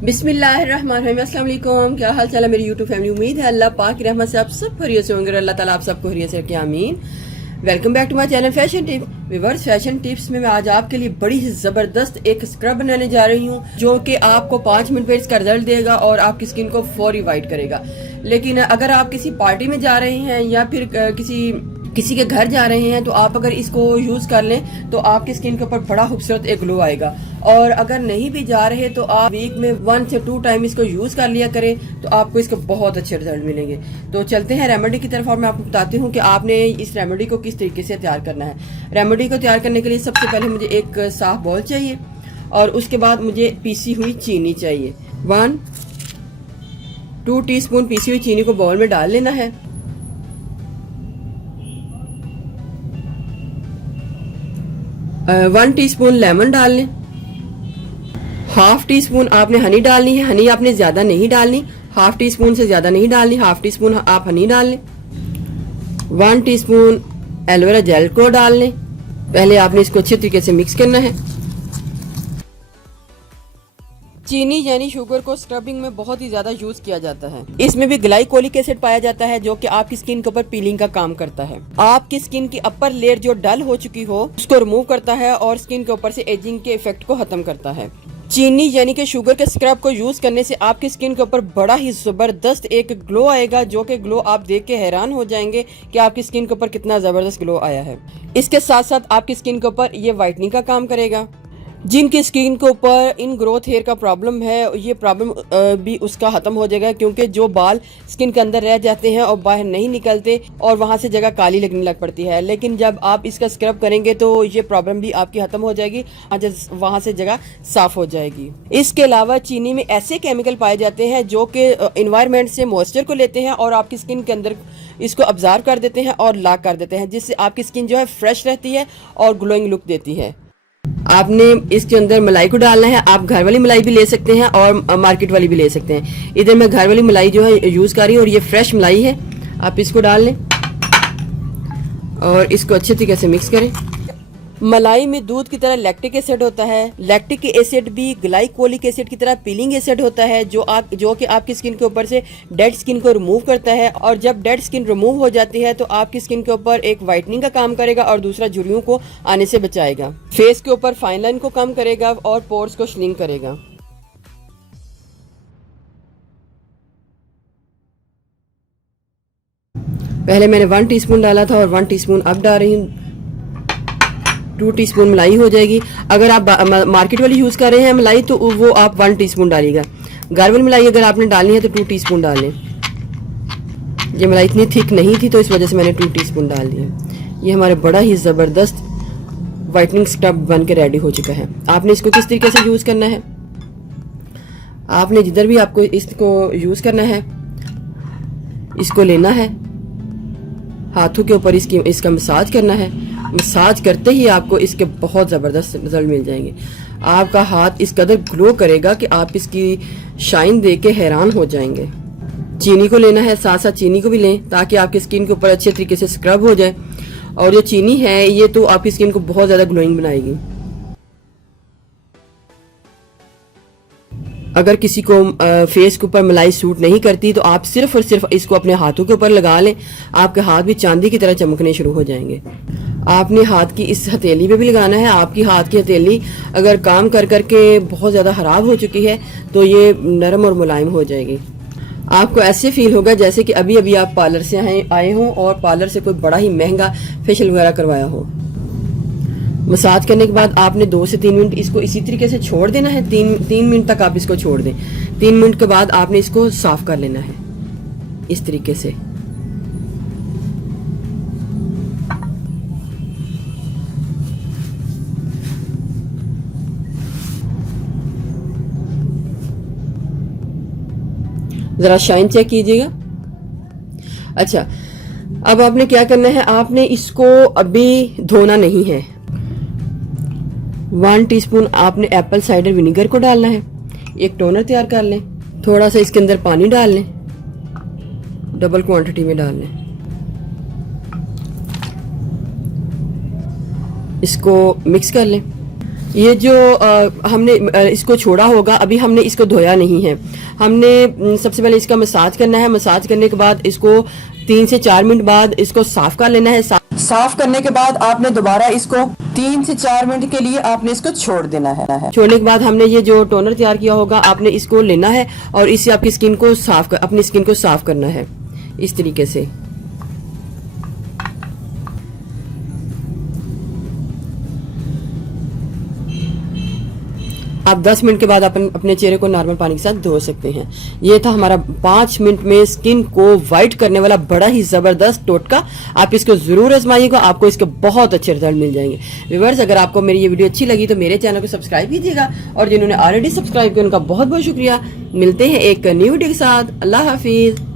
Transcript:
बिस्मिल्लाहिर्रहमानिर्रहीम। अस्सलाम वालेकुम। क्या हाल चाल है मेरी यूट्यूब फैमिली। उम्मीद है अल्लाह पाक की रहमत से आप सब खैरियत से होंगे। अल्लाह ताला आप सबको खैरियत से रखे, आमीन। Welcome back to my channel fashion tip viewers. Fashion tips में मैं आज आपके लिए बड़ी ही ज़बरदस्त एक स्क्रब बनाने जा रही हूँ जो कि आपको 5 मिनट में इसका रिजल्ट देगा और आपकी स्किन को फौरी वाइट करेगा। लेकिन अगर आप किसी पार्टी में जा रहे हैं या फिर किसी के घर जा रहे हैं तो आप अगर इसको यूज़ कर लें तो आपकी स्किन के ऊपर बड़ा खूबसूरत एक ग्लो आएगा। और अगर नहीं भी जा रहे तो आप वीक में 1 से 2 टाइम इसको यूज़ कर लिया करें तो आपको इसके बहुत अच्छे रिजल्ट मिलेंगे। तो चलते हैं रेमेडी की तरफ और मैं आपको बताती हूँ कि आपने इस रेमेडी को किस तरीके से तैयार करना है। रेमेडी को तैयार करने के लिए सबसे पहले मुझे एक साफ बॉल चाहिए और उसके बाद मुझे पीसी हुई चीनी चाहिए। 1-2 टीस्पून पीसी हुई चीनी को बॉल में डाल लेना है। 1 टीस्पून लेमन डाल लें। 1/2 टीस्पून आपने हनी डालनी है। हनी आपने ज्यादा नहीं डालनी, 1/2 टीस्पून से ज्यादा नहीं डालनी। 1/2 टीस्पून आप हनी डाल लें। 1 टीस्पून एलोवेरा जेल को डाल लें। पहले आपने इसको अच्छे तरीके से मिक्स करना है। चीनी यानी शुगर को स्क्रबिंग में बहुत ही ज्यादा यूज किया जाता है। इसमें भी ग्लाइकोलिक एसिड पाया जाता है जो कि आपकी स्किन के ऊपर पीलिंग का काम करता है। आपकी स्किन की अपर लेयर जो डल हो चुकी हो उसको रिमूव करता है और स्किन के ऊपर से एजिंग के इफेक्ट को खत्म करता है। चीनी यानी कि शुगर के स्क्रब को यूज करने से आपकी स्किन के ऊपर बड़ा ही जबरदस्त एक ग्लो आएगा जो कि ग्लो आप देख के हैरान हो जाएंगे कि आपकी स्किन के ऊपर कितना जबरदस्त ग्लो आया है। इसके साथ साथ आपकी स्किन के ऊपर ये व्हाइटनिंग का काम करेगा। जिनकी स्किन के ऊपर इन ग्रोथ हेयर का प्रॉब्लम है ये प्रॉब्लम भी उसका खत्म हो जाएगा, क्योंकि जो बाल स्किन के अंदर रह जाते हैं और बाहर नहीं निकलते और वहां से जगह काली लगने लग पड़ती है। लेकिन जब आप इसका स्क्रब करेंगे तो ये प्रॉब्लम भी आपकी खत्म हो जाएगी, वहां से जगह साफ हो जाएगी। इसके अलावा चीनी में ऐसे केमिकल पाए जाते हैं जो कि एनवायरनमेंट से मॉइस्चर को लेते हैं और आपकी स्किन के अंदर इसको ऑब्जर्व कर देते हैं और लॉक कर देते हैं, जिससे आपकी स्किन जो है फ्रेश रहती है और ग्लोइंग लुक देती है। आपने इसके अंदर मलाई को डालना है। आप घर वाली मलाई भी ले सकते हैं और मार्केट वाली भी ले सकते हैं। इधर मैं घर वाली मलाई जो है यूज कर रही हूँ और ये फ्रेश मलाई है। आप इसको डाल लें और इसको अच्छे तरीके से मिक्स करें। मलाई में दूध की तरह लैक्टिक एसिड होता है। लैक्टिक एसिड भी ग्लाइकोलिक एसिड की तरह पीलिंग एसिड होता है जो कि आपकी स्किन के ऊपर से डेड स्किन को रिमूव करता है। और जब डेड स्किन रिमूव हो जाती है तो आपकी स्किन के ऊपर एक व्हाइटनिंग का काम करेगा और दूसरा झुर्रियों को आने से बचाएगा। फेस के ऊपर फाइन लाइन को कम करेगा और पोर्स को श्रिंक करेगा। पहले मैंने 1 टीस्पून डाला था और 1 टीस्पून अब डाल रही हूँ। 2 टीस्पून मलाई हो जाएगी। अगर आप मार्केट वाली यूज कर रहे हैं मलाई तो वो आप 1 टीस्पून डालिएगा। घर वाली मलाई अगर आपने डालनी है तो 2 टीस्पून डाल लें। ये मलाई इतनी थिक नहीं थी तो इस वजह से मैंने 2 टीस्पून डाल दिया। ये हमारा बड़ा ही जबरदस्त व्हाइटनिंग स्क्रब बन के रेडी हो चुका है। आपने इसको किस तरीके से यूज करना है, आपने जिधर भी आपको इसको यूज करना है इसको लेना है, हाथों के ऊपर इसका मसाज करना है। मसाज करते ही आपको इसके बहुत ज़बरदस्त रिजल्ट मिल जाएंगे। आपका हाथ इस कदर ग्लो करेगा कि आप इसकी शाइन देख के हैरान हो जाएंगे। चीनी को लेना है, साथ साथ चीनी को भी लें ताकि आपकी स्किन के ऊपर अच्छे तरीके से स्क्रब हो जाए। और जो चीनी है ये तो आपकी स्किन को बहुत ज़्यादा ग्लोइंग बनाएगी। अगर किसी को फेस के ऊपर मलाई सूट नहीं करती तो आप सिर्फ और सिर्फ इसको अपने हाथों के ऊपर लगा लें। आपके हाथ भी चांदी की तरह चमकने शुरू हो जाएंगे। आपने हाथ की इस हथेली पे भी लगाना है। आपकी हाथ की हथेली अगर काम कर करके बहुत ज़्यादा ख़राब हो चुकी है तो ये नरम और मुलायम हो जाएगी। आपको ऐसे फील होगा जैसे कि अभी अभी आप पार्लर से आए हों और पार्लर से कोई बड़ा ही महंगा फेशियल वगैरह करवाया हो। मसाज करने के बाद आपने 2 से 3 मिनट इसको इसी तरीके से छोड़ देना है। 3 मिनट तक आप इसको छोड़ दें। 3 मिनट के बाद आपने इसको साफ कर लेना है इस तरीके से। जरा शाइन चेक कीजिएगा। अच्छा, अब आपने क्या करना है, आपने इसको अभी धोना नहीं है। 1 टीस्पून आपने एप्पल साइडर विनेगर को डालना है। एक टोनर तैयार कर लें। थोड़ा सा इसके अंदर पानी डाल लें, डबल क्वांटिटी में डाल लें। इसको मिक्स कर लें। ये जो हमने इसको छोड़ा होगा, अभी हमने इसको धोया नहीं है। हमने सबसे पहले इसका मसाज करना है। मसाज करने के बाद इसको 3 से 4 मिनट बाद इसको साफ कर लेना है। साफ करने के बाद आपने दोबारा इसको 3 से 4 मिनट के लिए आपने इसको छोड़ देना है। छोड़ने के बाद हमने ये जो टोनर तैयार किया होगा, आपने इसको लेना है और इससे आपकी स्किन को अपनी स्किन को साफ करना है इस तरीके से। आप 10 मिनट के बाद अपने चेहरे को नॉर्मल पानी के साथ धो सकते हैं। ये था हमारा 5 मिनट में स्किन को वाइट करने वाला बड़ा ही जबरदस्त टोटका। आप इसको जरूर आजमाइएगा, आपको इसके बहुत अच्छे रिजल्ट मिल जाएंगे। व्यूअर्स, अगर आपको मेरी ये वीडियो अच्छी लगी तो मेरे चैनल को सब्सक्राइब कीजिएगा और जिन्होंने ऑलरेडी सब्सक्राइब किया उनका बहुत बहुत शुक्रिया। मिलते हैं एक न्यू वीडियो के साथ। अल्लाह हाफिज।